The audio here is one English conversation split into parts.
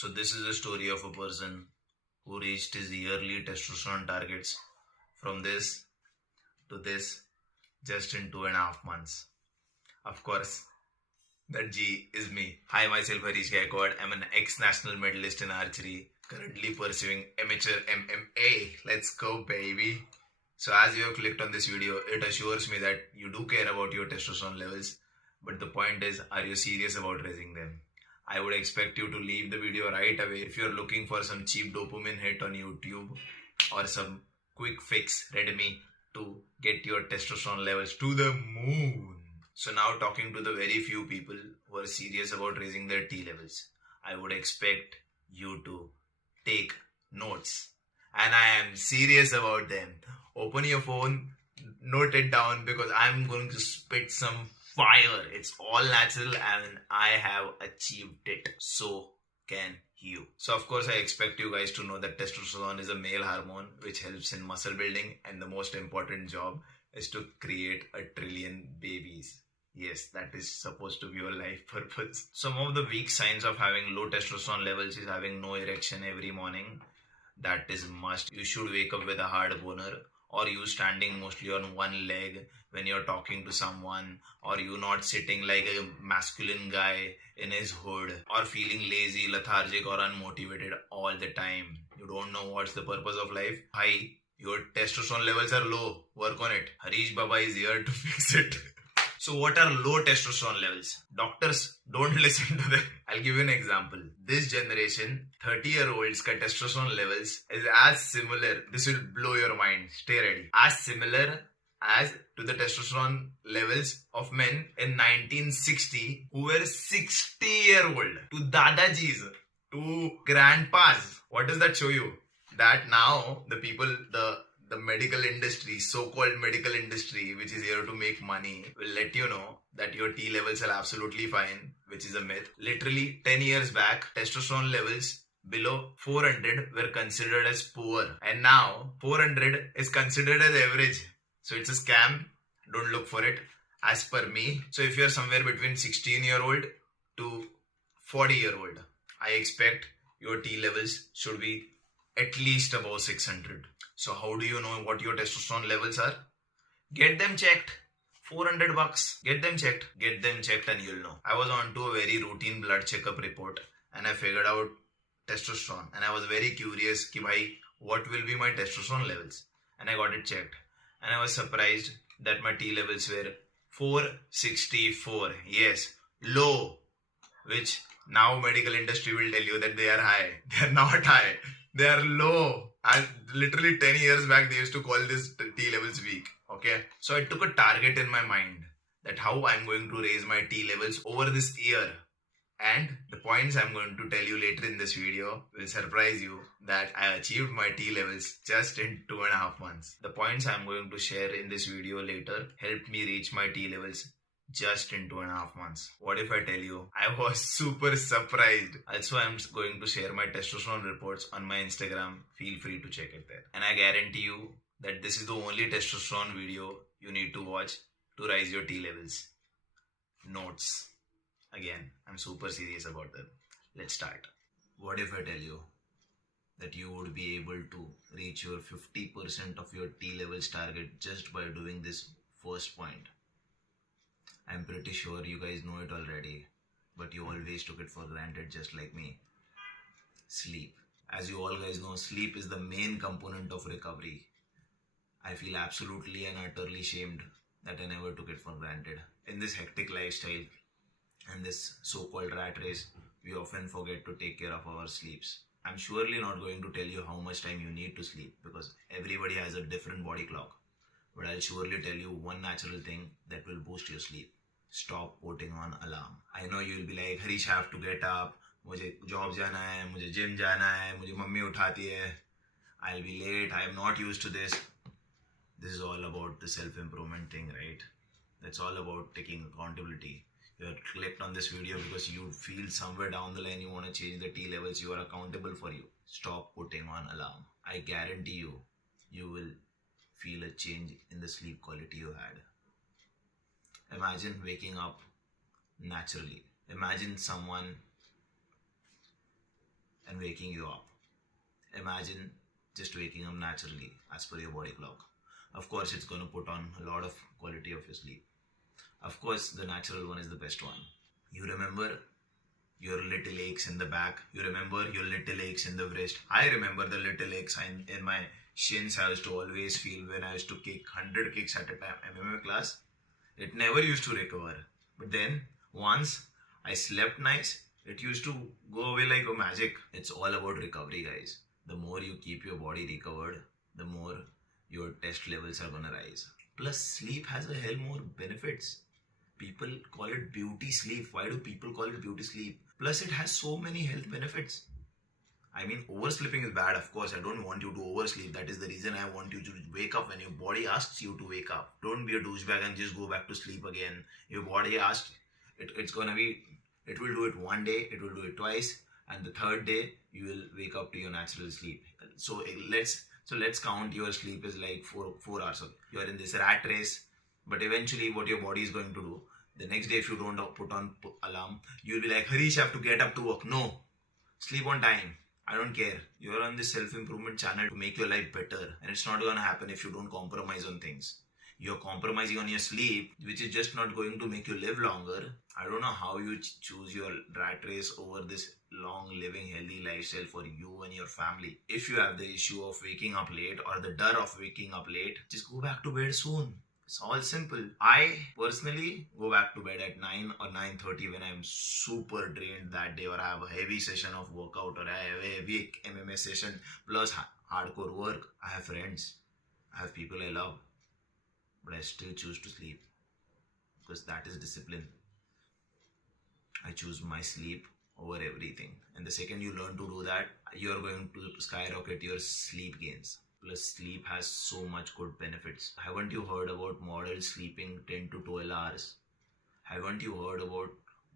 So this is a story of a person who reached his yearly testosterone targets from this to this just in 2.5 months. Of course, that G is me. Hi, myself Harish Gaikwad. I'm an ex-national medalist in archery, currently pursuing amateur MMA. Let's go, baby. So as you have clicked on this video, it assures me that you do care about your testosterone levels. But the point is, are you serious about raising them? I would expect you to leave the video right away if you're looking for some cheap dopamine hit on YouTube or some quick fix Redmi to get your testosterone levels to the moon. So now talking to the very few people who are serious about raising their T levels, I would expect you to take notes. And I am serious about them. Open your phone, note it down because I'm going to spit some fire. It's all natural and I have achieved it. So can you. So of course I expect you guys to know that testosterone is a male hormone which helps in muscle building, and the most important job is to create 1 trillion babies. Yes, that is supposed to be your life purpose. Some of the weak signs of having low testosterone levels is having no erection every morning. That is must. You should wake up with a hard boner, or you standing mostly on one leg when you're talking to someone, or you not sitting like a masculine guy in his hood, or feeling lazy, lethargic or unmotivated all the time. You don't know what's the purpose of life. Hi, your testosterone levels are low. Work on it. Harish Baba is here to fix it. So what are low testosterone levels? Doctors, don't listen to them. I'll give you an example. This generation, 30-year-olds ka testosterone levels is as similar. This will blow your mind. Stay ready. As similar as to the testosterone levels of men in 1960 who were 60-year-old. To dadajis, to grandpas. What does that show you? That now the people, the medical industry, so-called medical industry, which is here to make money, will let you know that your T levels are absolutely fine, which is a myth. Literally 10 years back, testosterone levels below 400 were considered as poor, and now 400 is considered as average. So it's a scam. Don't look for it as per me. So if you're somewhere between 16-year-old to 40-year-old, I expect your T levels should be at least above 600. So how do you know what your testosterone levels are? Get them checked. 400 bucks. Get them checked. Get them checked and you'll know. I was on to a very routine blood checkup report and I figured out testosterone. And I was very curious ki bhai, what will be my testosterone levels? And I got it checked. And I was surprised that my T levels were 464. Yes, low. Which now medical industry will tell you that they are high. They are not high. They are low. And literally 10 years back, they used to call this T levels weak. Okay. So I took a target in my mind that how I'm going to raise my T levels over this year. And the points I'm going to tell you later in this video will surprise you that I achieved my T levels just in 2.5 months. The points I'm going to share in this video later helped me reach my T levels just in 2.5 months. What if I tell you I was super surprised? Also, I'm going to share my testosterone reports on my Instagram. Feel free to check it there. And I guarantee you that this is the only testosterone video you need to watch to rise your T levels. Notes. Again, I'm super serious about them. Let's start. What if I tell you that you would be able to reach your 50% of your T levels target just by doing this first point? I'm pretty sure you guys know it already, but you always took it for granted just like me. Sleep. As you all guys know, sleep is the main component of recovery. I feel absolutely and utterly shamed that I never took it for granted. In this hectic lifestyle and this so-called rat race, we often forget to take care of our sleeps. I'm surely not going to tell you how much time you need to sleep because everybody has a different body clock. But I'll surely tell you one natural thing that will boost your sleep. Stop putting on alarm. I know you'll be like, Harish, I have to get up. मुझे job जाना है, मुझे gym जाना है, मुझे mummy उठाती है. I'll be late. I am not used to this. This is all about the self-improvement thing, right? That's all about taking accountability. You have clicked on this video because you feel somewhere down the line you want to change the T levels. You are accountable for you. Stop putting on alarm. I guarantee you, you will feel a change in the sleep quality you had. Imagine waking up naturally. Imagine someone waking you up. Imagine just waking up naturally as per your body clock. Of course, it's going to put on a lot of quality of your sleep. Of course, the natural one is the best one. You remember your little aches in the back. You remember your little aches in the wrist. I remember the little aches in my shins I used to always feel when I used to kick 100 kicks at a time MMA class. It never used to recover. But then, once I slept nice, it used to go away like a magic. It's all about recovery, guys. The more you keep your body recovered, the more your test levels are gonna rise. Plus, sleep has a hell more benefits. People call it beauty sleep. Why do people call it beauty sleep? Plus, it has so many health benefits. I mean, oversleeping is bad, of course. I don't want you to oversleep. That is the reason I want you to wake up when your body asks you to wake up. Don't be a douchebag and just go back to sleep again. Your body asks, it will do it one day, it will do it twice, and the third day, you will wake up to your natural sleep. So let's count your sleep is like 4 hours. You're in this rat race, but eventually what your body is going to do, the next day if you don't put on alarm, you'll be like, Harish, I have to get up to work. No, sleep on time. I don't care. You're on this self-improvement channel to make your life better. And it's not going to happen if you don't compromise on things. You're compromising on your sleep, which is just not going to make you live longer. I don't know how you choose your rat race over this long living healthy lifestyle for you and your family. If you have the issue of waking up late or the dar of waking up late, just go back to bed soon. It's all simple. I personally go back to bed at 9 or 9:30 when I'm super drained that day, or I have a heavy session of workout, or I have a heavy MMA session plus hardcore work. I have friends. I have people I love. But I still choose to sleep because that is discipline. I choose my sleep over everything. And the second you learn to do that, you are going to skyrocket your sleep gains. Plus, sleep has so much good benefits. Haven't you heard about models sleeping 10 to 12 hours? Haven't you heard about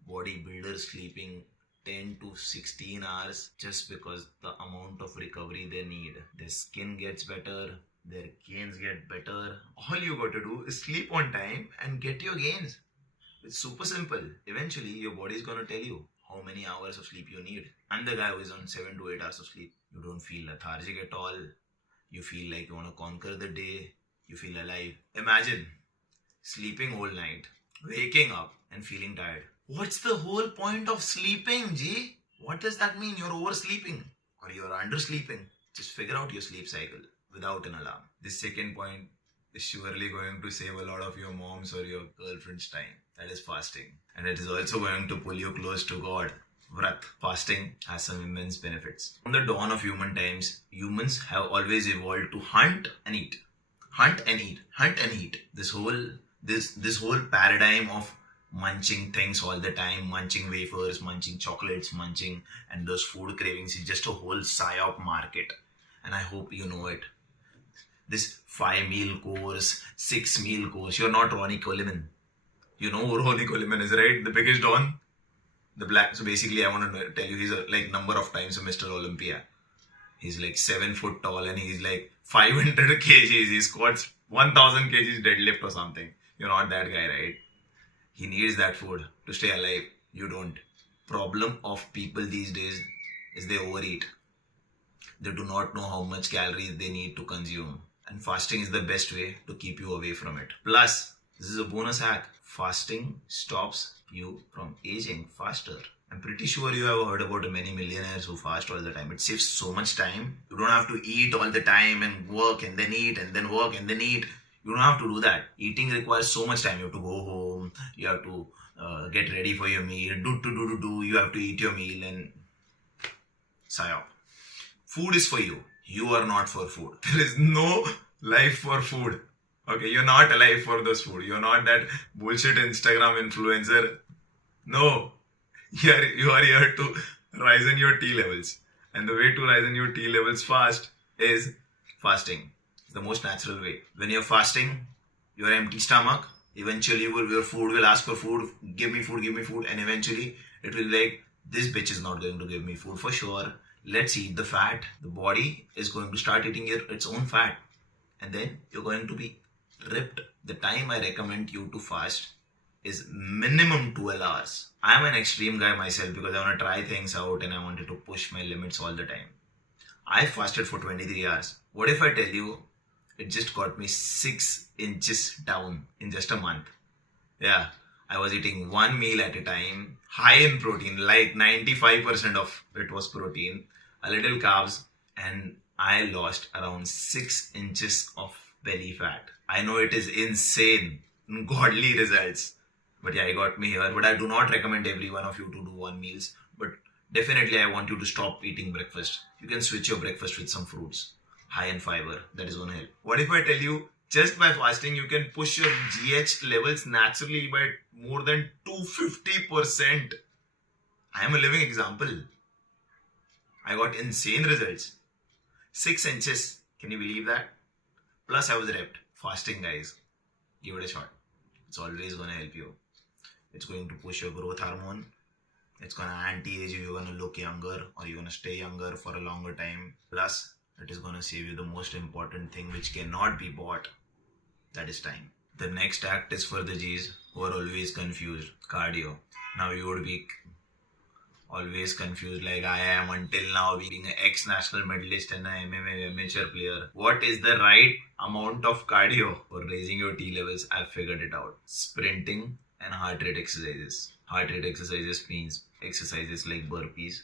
bodybuilders sleeping 10 to 16 hours just because the amount of recovery they need? Their skin gets better, their gains get better. All you got to do is sleep on time and get your gains. It's super simple. Eventually, your body is going to tell you how many hours of sleep you need. I'm the guy who is on 7 to 8 hours of sleep. You don't feel lethargic at all. You feel like you want to conquer the day. You feel alive. Imagine sleeping all night, waking up and feeling tired. What's the whole point of sleeping, G? What does that mean? You're oversleeping or you're undersleeping. Just figure out your sleep cycle without an alarm. This second point is surely going to save a lot of your mom's or your girlfriend's time. That is fasting. And it is also going to pull you close to God. Vrat. Fasting has some immense benefits. From the dawn of human times, humans have always evolved to hunt and eat. Hunt and eat. Hunt and eat. This whole paradigm of munching things all the time, munching wafers, munching chocolates, munching, and those food cravings is just a whole psyop market. And I hope you know it. This 5-meal course, 6-meal course. You're not Ronnie Coleman. You know who Ronnie Coleman is, right? The biggest Don. The black. So basically, I want to tell you, he's a number of times a Mr. Olympia. He's like 7 foot tall and he's like 500 kgs. He squats 1000 kgs deadlift or something. You're not that guy, right? He needs that food to stay alive. You don't. Problem of people these days is they overeat. They do not know how much calories they need to consume. And fasting is the best way to keep you away from it. Plus, this is a bonus hack. Fasting stops you from aging faster. I'm pretty sure you have heard about many millionaires who fast all the time. It saves so much time. You don't have to eat all the time and work and then eat and then work and then eat. You don't have to do that. Eating requires so much time. You have to go home. You have to get ready for your meal. You have to eat your meal and psyop. Food is for you. You are not for food. There is no life for food. Okay, you're not alive for those food. You're not that bullshit Instagram influencer. No. You are here to rise in your T levels. And the way to rise in your T levels fast is fasting. It's the most natural way. When you're fasting, your empty stomach, eventually your food will ask for food. Give me food. And eventually it will be like, this bitch is not going to give me food for sure. Let's eat the fat. The body is going to start eating its own fat. And then you're going to be ripped. The time I recommend you to fast is minimum 12 hours. I am an extreme guy myself because I want to try things out and I wanted to push my limits all the time. I fasted for 23 hours. What if I tell you it just got me 6 inches down in just a month? Yeah, I was eating one meal at a time, high in protein, like 95% of it was protein, a little carbs, and I lost around 6 inches of belly fat. I know it is insane, godly results. But yeah, it got me here. But I do not recommend every one of you to do one meals. But definitely I want you to stop eating breakfast. You can switch your breakfast with some fruits, high in fiber. That is going to help. What if I tell you just by fasting you can push your GH levels naturally by more than 250%? I am a living example. I got insane results. 6 inches. Can you believe that? Plus I was ripped. Fasting, guys. Give it a shot. It's always going to help you. It's going to push your growth hormone. It's going to anti-age you. You're going to look younger or you're going to stay younger for a longer time. Plus, it is going to save you the most important thing which cannot be bought. That is time. The next act is for the G's who are always confused. Cardio. Now you would be always confused like I am until now, being an ex-national medalist and an MMA amateur player. What is the right amount of cardio for raising your T levels? I've figured it out. Sprinting and heart rate exercises. Heart rate exercises means exercises like burpees,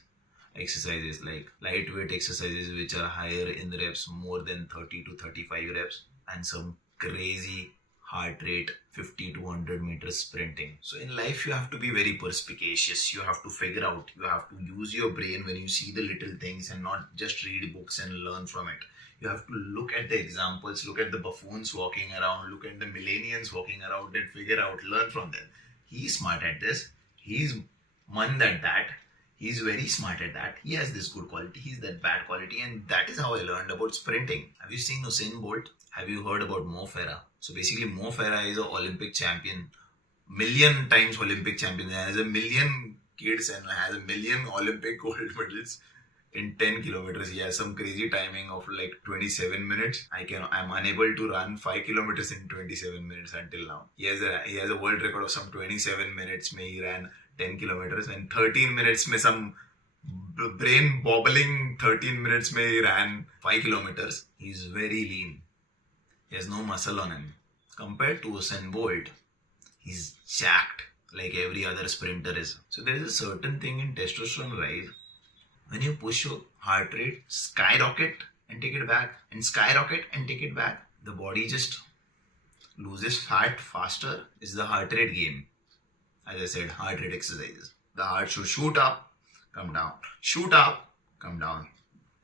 exercises like lightweight exercises which are higher in reps, more than 30 to 35 reps, and some crazy heart rate 50 to 100 meters sprinting. So in life you have to be very perspicacious. You have to figure out, you have to use your brain when you see the little things and not just read books and learn from it. You have to look at the examples, look at the buffoons walking around, look at the millennials walking around and figure out, learn from them. He's smart at this. He's man at that. He's very smart at that. He has this good quality. He's that bad quality. And that is how I learned about sprinting. Have you seen Usain Bolt? Have you heard about Mo Farah? So basically Mo Farah is an Olympic champion. Million times Olympic champion. He has a million kids and has a million Olympic gold medals. In 10 kilometers, he has some crazy timing of like 27 minutes. I'm unable to run 5 kilometers in 27 minutes until now. He has a world record of some 27 minutes. He ran 10 kilometers and 13 minutes में some brain bobbling 13 minutes में he ran 5 kilometers. He's very lean. He has no muscle on him. Compared to Usain Bolt, he's jacked like every other sprinter is. So there is a certain thing in testosterone rise. When you push your heart rate, skyrocket and take it back, and skyrocket and take it back, the body just loses fat faster. It's the heart rate game. As I said, heart rate exercises. The heart should shoot up, come down. Shoot up, come down.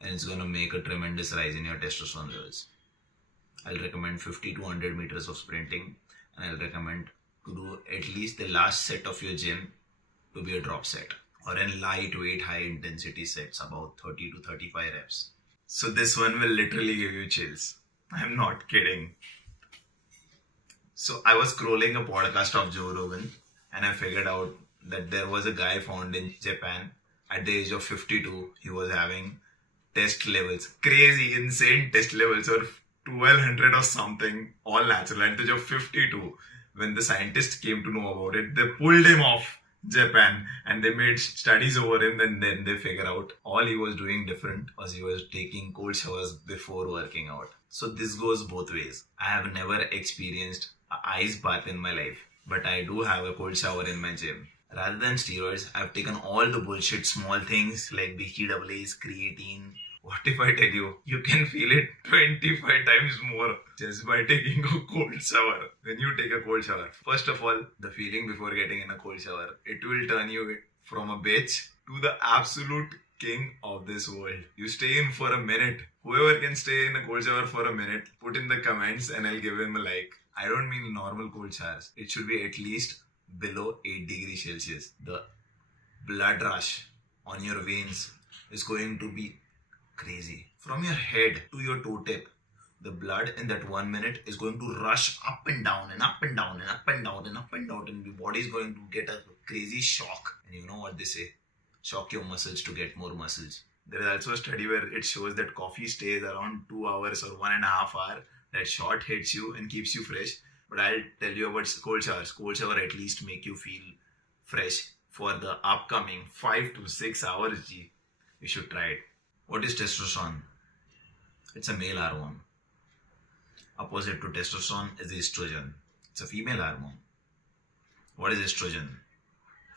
And it's going to make a tremendous rise in your testosterone levels. I'll recommend 50 to 100 meters of sprinting. And I'll recommend to do at least the last set of your gym to be a drop set. Or in lightweight, high intensity sets, about 30 to 35 reps. So this one will literally give you chills. I'm not kidding. So I was scrolling a podcast of Joe Rogan and I figured out that there was a guy found in Japan at the age of 52. He was having test levels, crazy, insane test levels of 1200 or something, all natural. At the age of 52, when the scientists came to know about it, they pulled him off Japan and they made studies over him, and then they figure out all he was doing different was he was taking cold showers before working out. So this goes both ways. I have never experienced an ice bath in my life, but I do have a cold shower in my gym. Rather than steroids, I've taken all the bullshit small things like BCAAs, creatine. What if I tell you, you can feel it 25 times more just by taking a cold shower. When you take a cold shower, first of all, the feeling before getting in a cold shower, it will turn you from a bitch to the absolute king of this world. You stay in for a minute. Whoever can stay in a cold shower for a minute, put in the comments and I'll give him a like. I don't mean normal cold showers. It should be at least below 8 degrees Celsius. The blood rush on your veins is going to be crazy. From your head to your toe tip, the blood in that 1 minute is going to rush up and down and up and down and up and down and up and down, and your body is going to get a crazy shock. And you know what they say? Shock your muscles to get more muscles. There is also a study where it shows that coffee stays around 2 hours or 1.5 hours. That shot hits you and keeps you fresh. But I'll tell you about cold showers. Cold shower at least make you feel fresh for the upcoming 5 to 6 hours. G. You should try it. What is testosterone? It's a male hormone. Opposite to testosterone is estrogen. It's a female hormone. What is estrogen?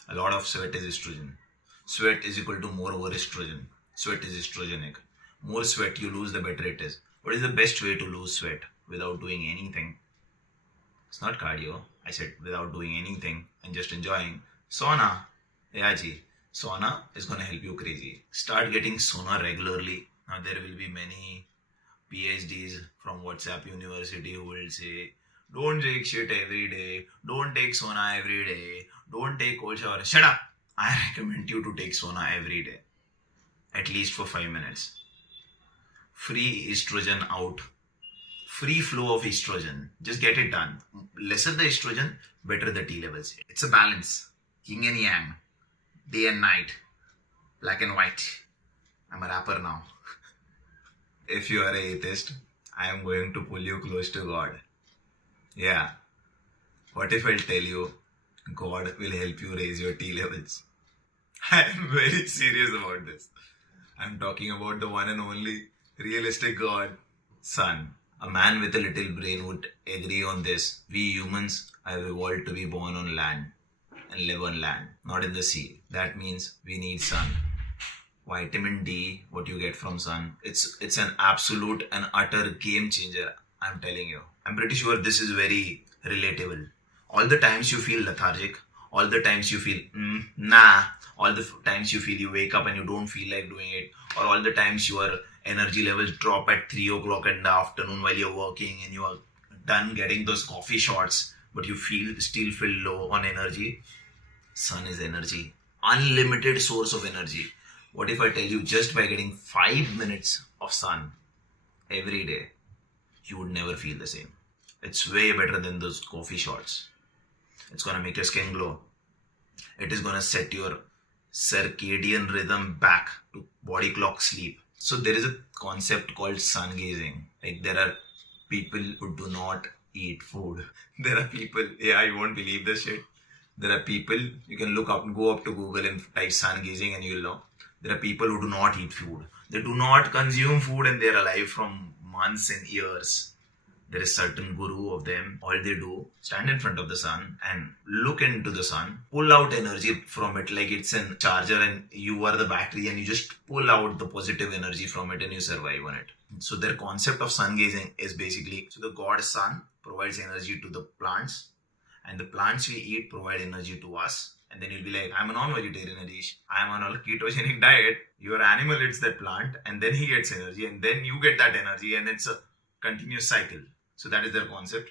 A lot of sweat is estrogen. Sweat is equal to more over estrogen. Sweat is estrogenic. More sweat you lose, the better it is. What is the best way to lose sweat without doing anything? It's not cardio. I said without doing anything and just enjoying. Sauna. Yeah, ji. Sauna is going to help you crazy. Start getting sauna regularly. Now there will be many PhDs from WhatsApp University who will say, don't take shit every day. Don't take sauna every day. Don't take cold shower. Shut up. I recommend you to take sauna every day. At least for 5 minutes. Free estrogen out. Free flow of estrogen. Just get it done. Lesser the estrogen, better the T levels. It's a balance. Yin and yang. Day and night. Black and white. I'm a rapper now. If you are an atheist, I am going to pull you close to God. Yeah. What if I'll tell you God will help you raise your T levels? I am very serious about this. I'm talking about the one and only realistic God, Sun. A man with a little brain would agree on this. We humans have evolved to be born on land and live on land, not in the sea. That means we need sun. Vitamin D, what you get from sun, it's an absolute and utter game changer. I'm telling you. I'm pretty sure this is very relatable. All the times you feel lethargic, all the times you feel nah, all the times you feel you wake up and you don't feel like doing it, or all the times your energy levels drop at 3 o'clock in the afternoon while you're working and you are done getting those coffee shots, but you still feel low on energy. Sun is energy. Unlimited source of energy. What if I tell you just by getting 5 minutes of sun every day, you would never feel the same. It's way better than those coffee shots. It's going to make your skin glow. It is going to set your circadian rhythm back to body clock sleep. So there is a concept called sun gazing. Like there are people who do not eat food. There are people, yeah, you won't believe this shit. There are people, you can look up and go up to Google and type sun gazing and you'll know. There are people who do not eat food. They do not consume food and they're alive from months and years. There is certain guru of them. All they do, stand in front of the sun and look into the sun, pull out energy from it like it's a charger and you are the battery and you just pull out the positive energy from it and you survive on it. So their concept of sun gazing is basically, so the god sun provides energy to the plants and the plants we eat provide energy to us. And then you'll be like, I'm a non-vegetarian, Adish. I'm on a ketogenic diet. Your animal eats that plant and then he gets energy and then you get that energy and it's a continuous cycle. So that is their concept.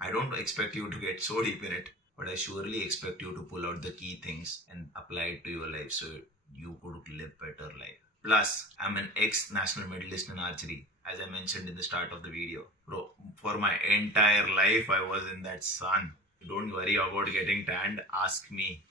I don't expect you to get so deep in it, but I surely expect you to pull out the key things and apply it to your life so you could live better life. Plus, I'm an ex-national medalist in archery, as I mentioned in the start of the video. Bro, for my entire life, I was in that sun. Don't worry about getting tanned. Ask me.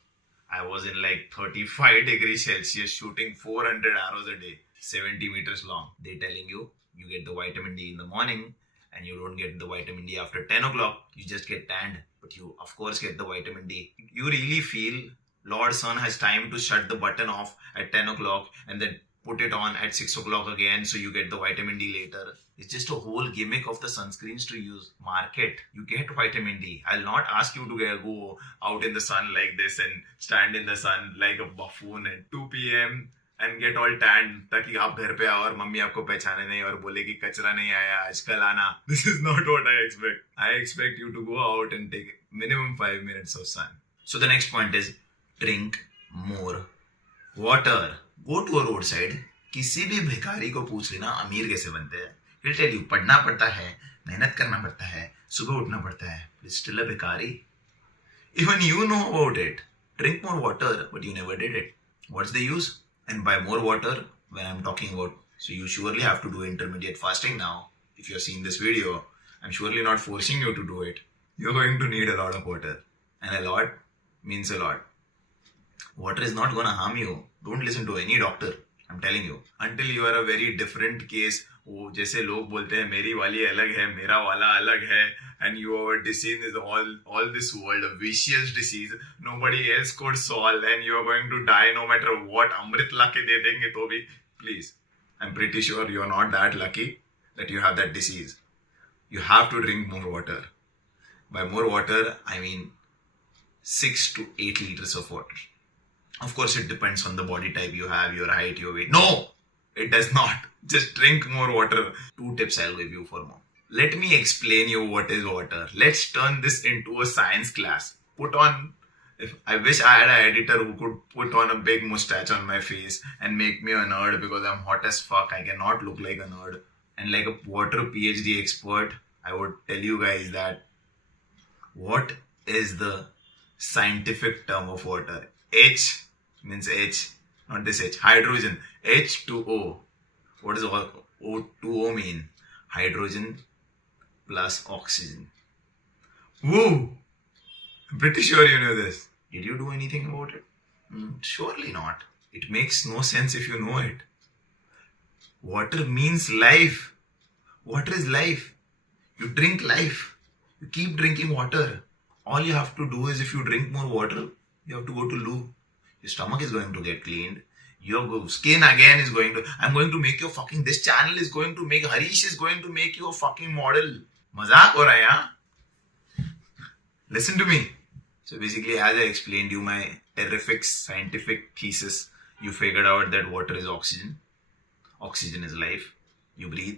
I was in like 35 degrees Celsius shooting 400 arrows a day, 70 meters long. They're telling you, you get the vitamin D in the morning and you don't get the vitamin D after 10 o'clock. You just get tanned, but you of course get the vitamin D. You really feel Lord Sun has time to shut the button off at 10 o'clock and then put it on at 6 o'clock again so you get the vitamin D later. It's just a whole gimmick of the sunscreens to use. Market. You get vitamin D. I'll not ask you to go out in the sun like this and stand in the sun like a buffoon at 2 p.m. and get all tanned ताकि आप घर पे आओ और mummy आपको पहचाने नहीं और बोले कि कचरा नहीं आया आजकल आना. This is not what I expect. I expect you to go out and take minimum 5 minutes of sun. So the next point is drink more water. Go to a roadside. किसी भी भिखारी को पूछ लेना अमीर कैसे बनते हैं. He'll tell you पढ़ना पड़ता है, मेहनत करना पड़ता है, सुबह उठना पड़ता है. He's still a भिखारी. Even you know about it. Drink more water, but you never did it. What's the use? And by more water, when I'm talking about, so you surely have to do intermediate fasting now. If you're seeing this video, I'm surely not forcing you to do it. You're going to need a lot of water. And a lot means a lot. Water is not going to harm you. Don't listen to any doctor. I'm telling you, until you are a very different case, वो जैसे लोग बोलते हैं मेरी वाली अलग है, मेरा वाला अलग है, and your disease is all this world, a vicious disease, nobody else could solve, and you are going to die no matter what. अमृत ला के दे देंगे तो भी, please. I'm pretty sure you are not that lucky that you have that disease. You have to drink more water. By more water, I mean 6 to 8 liters of water. Of course, it depends on the body type you have, your height, your weight. No, it does not. Just drink more water. 2 tips I'll give you for more. Let me explain you what is water. Let's turn this into a science class. I wish I had an editor who could put on a big mustache on my face and make me a nerd because I'm hot as fuck. I cannot look like a nerd. And like a water PhD expert, I would tell you guys that what is the scientific term of water? H means H, not this H. Hydrogen. H2O. What does O2O mean? Hydrogen plus oxygen. Woo! I'm pretty sure you know this. Did you do anything about it? Surely not. It makes no sense if you know it. Water means life. Water is life. You drink life. You keep drinking water. All you have to do is, if you drink more water, you have to go to loo. Your stomach is going to get cleaned. Your skin again is going to... I'm going to make you fucking... This channel is going to make... Harish is going to make you a fucking model. Mazak ho raha hai, yeah? Listen to me. So basically, as I explained you my terrific scientific thesis, you figured out that water is oxygen. Oxygen is life. You breathe.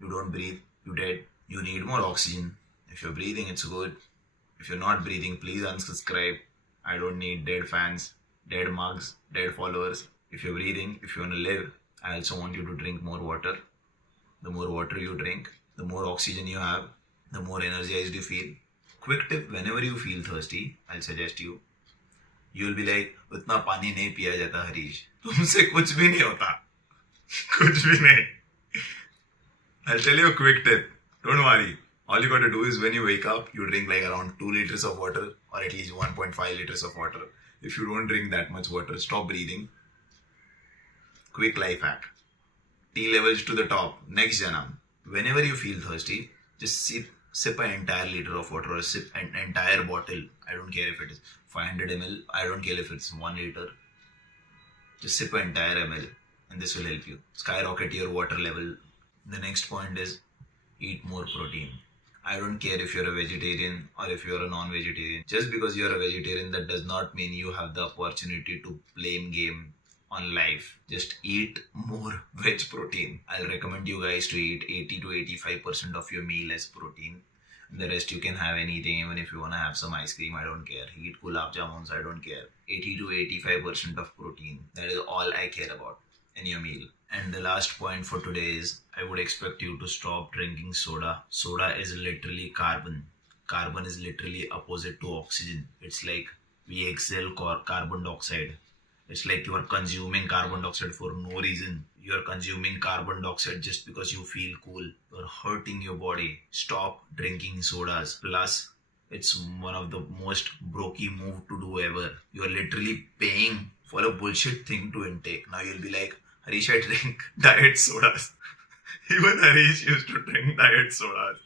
You don't breathe. You're dead. You need more oxygen. If you're breathing, it's good. If you're not breathing, please unsubscribe. I don't need dead fans, dead mugs, dead followers. If you're breathing, if you want to live, I also want you to drink more water. The more water you drink, the more oxygen you have, the more energized you feel. Quick tip, whenever you feel thirsty, I'll suggest you'll be like, उतना पानी नहीं पिया जाता हरीश, तुमसे कुछ भी नहीं होता, कुछ भी नहीं. I'll tell you a quick tip. Don't worry. All you gotta do is when you wake up, you drink like around 2 liters of water or at least 1.5 liters of water. If you don't drink that much water, stop breathing. Quick life hack. T levels to the top. Next janam. Whenever you feel thirsty, just sip an entire liter of water or sip an entire bottle. I don't care if it is 500 ml. I don't care if it's 1 liter. Just sip an entire ml and this will help you skyrocket your water level. The next point is eat more protein. I don't care if you're a vegetarian or if you're a non-vegetarian. Just because you're a vegetarian, that does not mean you have the opportunity to blame game on life. Just eat more veg protein. I'll recommend you guys to eat 80 to 85% of your meal as protein. The rest you can have anything, even if you want to have some ice cream, I don't care. Eat gulab jamuns, I don't care. 80 to 85% of protein. That is all I care about in your meal. And the last point for today is, I would expect you to stop drinking soda. Soda is literally carbon. Carbon is literally opposite to oxygen. It's like we exhale carbon dioxide. It's like you are consuming carbon dioxide for no reason. You are consuming carbon dioxide just because you feel cool. You are hurting your body. Stop drinking sodas. Plus, it's one of the most brokey move to do ever. You are literally paying for a bullshit thing to intake. Now you'll be like, Harish, I drink diet sodas. Even Harish used to drink diet sodas.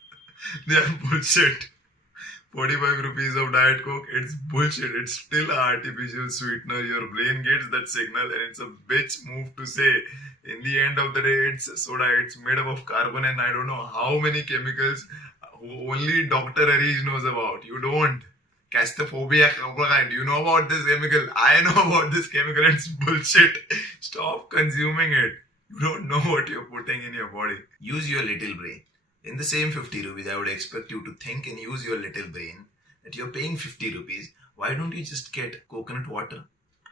They are bullshit. 45 rupees of Diet Coke, it's bullshit. It's still an artificial sweetener. Your brain gets that signal and it's a bitch move to say. In the end of the day, it's soda. It's made up of carbon and I don't know how many chemicals only Dr. Harish knows about. You don't. Castrophobia. Do you know about this chemical? I know about this chemical. It's bullshit. Stop consuming it. You don't know what you're putting in your body. Use your little brain. In the same 50 rupees, I would expect you to think and use your little brain that you're paying 50 rupees. Why don't you just get coconut water?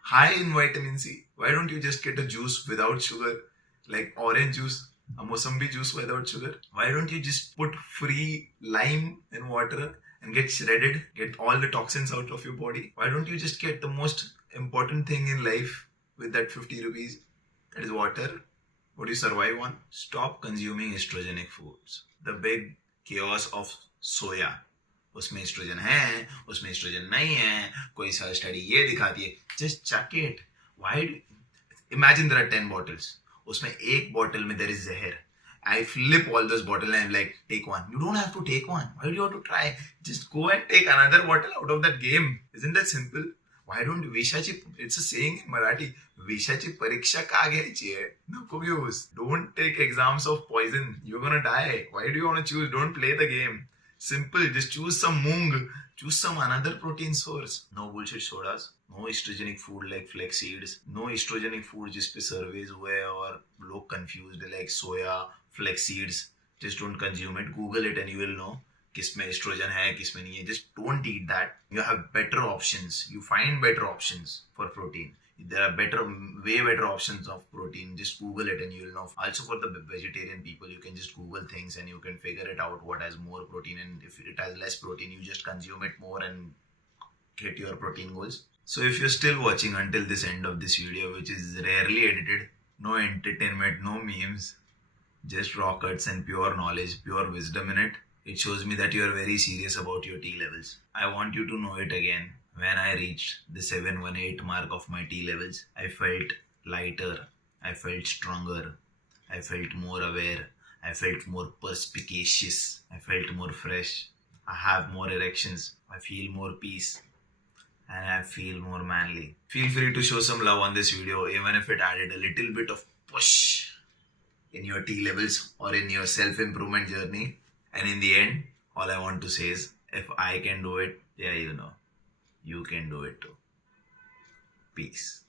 High in vitamin C. Why don't you just get a juice without sugar? Like orange juice, a Mosambi juice without sugar. Why don't you just put free lime in water and get shredded, get all the toxins out of your body? Why don't you just get the most important thing in life with that 50 rupees? That is water. What do you survive on? Stop consuming estrogenic foods. The big chaos of soya. उसमें oestrogen है, उसमें oestrogen नहीं है, कोई study ये दिखाती है. Just check it. Why? Imagine there are 10 bottles. उसमें एक bottle में there is zehar. I flip all those bottles and I'm like, take one. You don't have to take one. Why do you have to try? Just go and take another bottle out of that game. Isn't that simple? Why don't विषाची, it's a saying in Marathi, विषाची परीक्षा का घ्यायची आहे? नको घेऊस. Don't take exams of poison. You're gonna die. Why do you want to choose? Don't play the game. Simple. Just choose some moong. Choose some another protein source. No bullshit sodas. No estrogenic food like flex seeds. No estrogenic food जिस पे surveys हुए और लोग confused like soya, flex seeds. Just don't consume it. Google it and you will know किसमें estrogen है किसमें नहीं है. Just don't eat that. You have better options. You find better options for protein. There are way better options of protein. Just Google it and you will know. Also for the vegetarian people, you can just Google things and you can figure it out what has more protein, and if it has less protein, you just consume it more and get your protein goals. So if you're still watching until this end of this video, which is rarely edited, no entertainment, no memes, just raw cuts and pure knowledge, pure wisdom in it shows me that you are very serious about your T levels. I want you to know it again. When I reached the 718 mark of my T levels, I felt lighter, I felt stronger, I felt more aware, I felt more perspicacious, I felt more fresh, I have more erections, I feel more peace, and I feel more manly. Feel free to show some love on this video, even if it added a little bit of push in your T levels or in your self-improvement journey. And in the end, all I want to say is, if I can do it, yeah, you know, you can do it too. Peace.